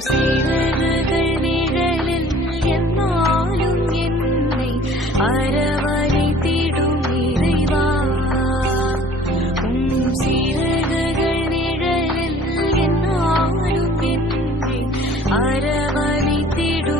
சிறகுகள் நிழலில் என்னாலும் என்னை அரவணைத்திடும் இறைவா. சிறகுகள் நிழலில் என்னாலும் என்னை அரவணைத்திடும்